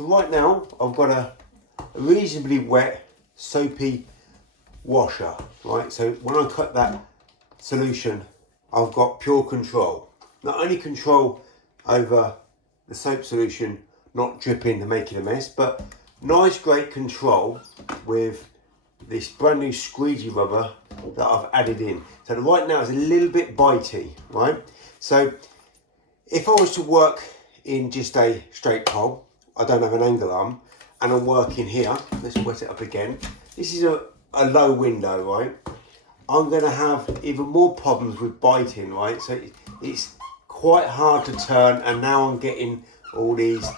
So right now I've got a reasonably wet, soapy washer, right? So when I cut that solution, I've got pure control. Not only control over the soap solution not dripping and making a mess, but nice great control with this brand new squeegee rubber that I've added in. So right now it's a little bit bitey, right? So if I was to work in just a straight pole, I don't have an angle arm, and I'm working here, let's wet it up again. This is a low window, right? I'm going to have even more problems with biting, right? So it's quite hard to turn, and now I'm getting all these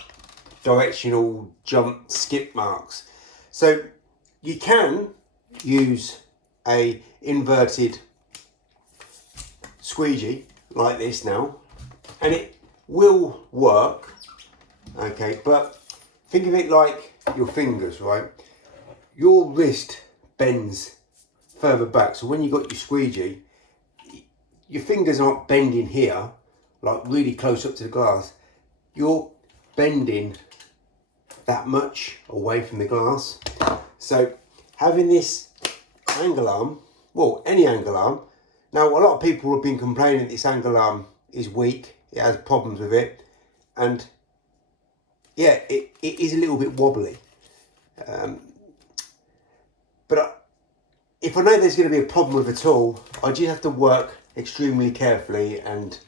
directional jump skip marks. So you can use a inverted squeegee like this now, and it will work, okay? But think of it like your fingers, right? Your wrist bends further back, so when you got your squeegee, your fingers aren't bending here, like really close up to the glass. You're bending that much away from the glass. So having this angle arm, well, any angle arm. Now, a lot of people have been complaining that this angle arm is weak, it has problems with it, and yeah, it is a little bit wobbly. But if I know there's going to be a problem with a tool, I just have to work extremely carefully and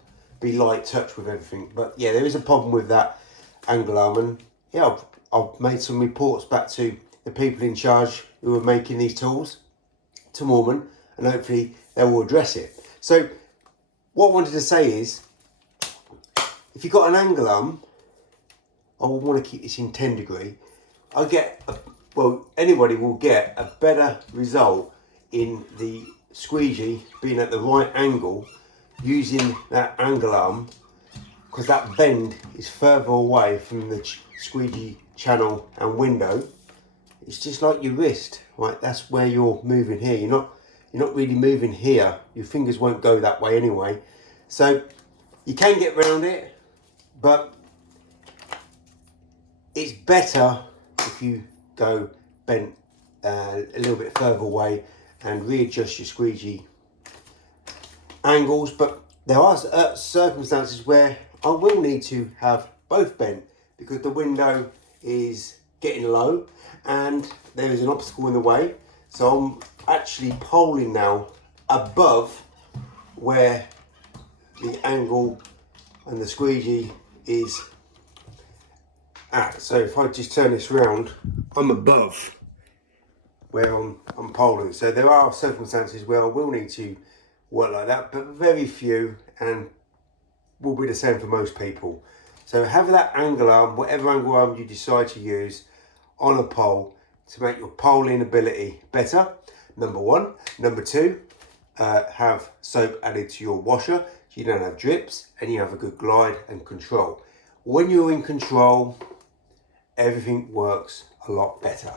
be light touch with everything. But yeah, there is a problem with that angle arm, and yeah, I've made some reports back to the people in charge who are making these tools, to Moorman, and hopefully they will address it. So what I wanted to say is, if you've got an angle arm, I will want to keep this in 10 degree. Anybody will get a better result in the squeegee being at the right angle using that angle arm, because that bend is further away from the squeegee channel and window. It's just like your wrist, right? That's where you're moving here. You're not really moving here. Your fingers won't go that way anyway. So you can get around it, but it's better if you go bent a little bit further away and readjust your squeegee angles. But there are circumstances where I will need to have both bent, because the window is getting low and there is an obstacle in the way. So I'm actually poling now above where the angle and the squeegee is at. So if I just turn this round, I'm above where I'm poling. So there are circumstances where I will need to work like that, but very few, and will be the same for most people. So have that angle arm, whatever angle arm you decide to use, on a pole to make your poling ability better, number one. Number two, have soap added to your washer so you don't have drips and you have a good glide and control. When you're in control, everything works a lot better.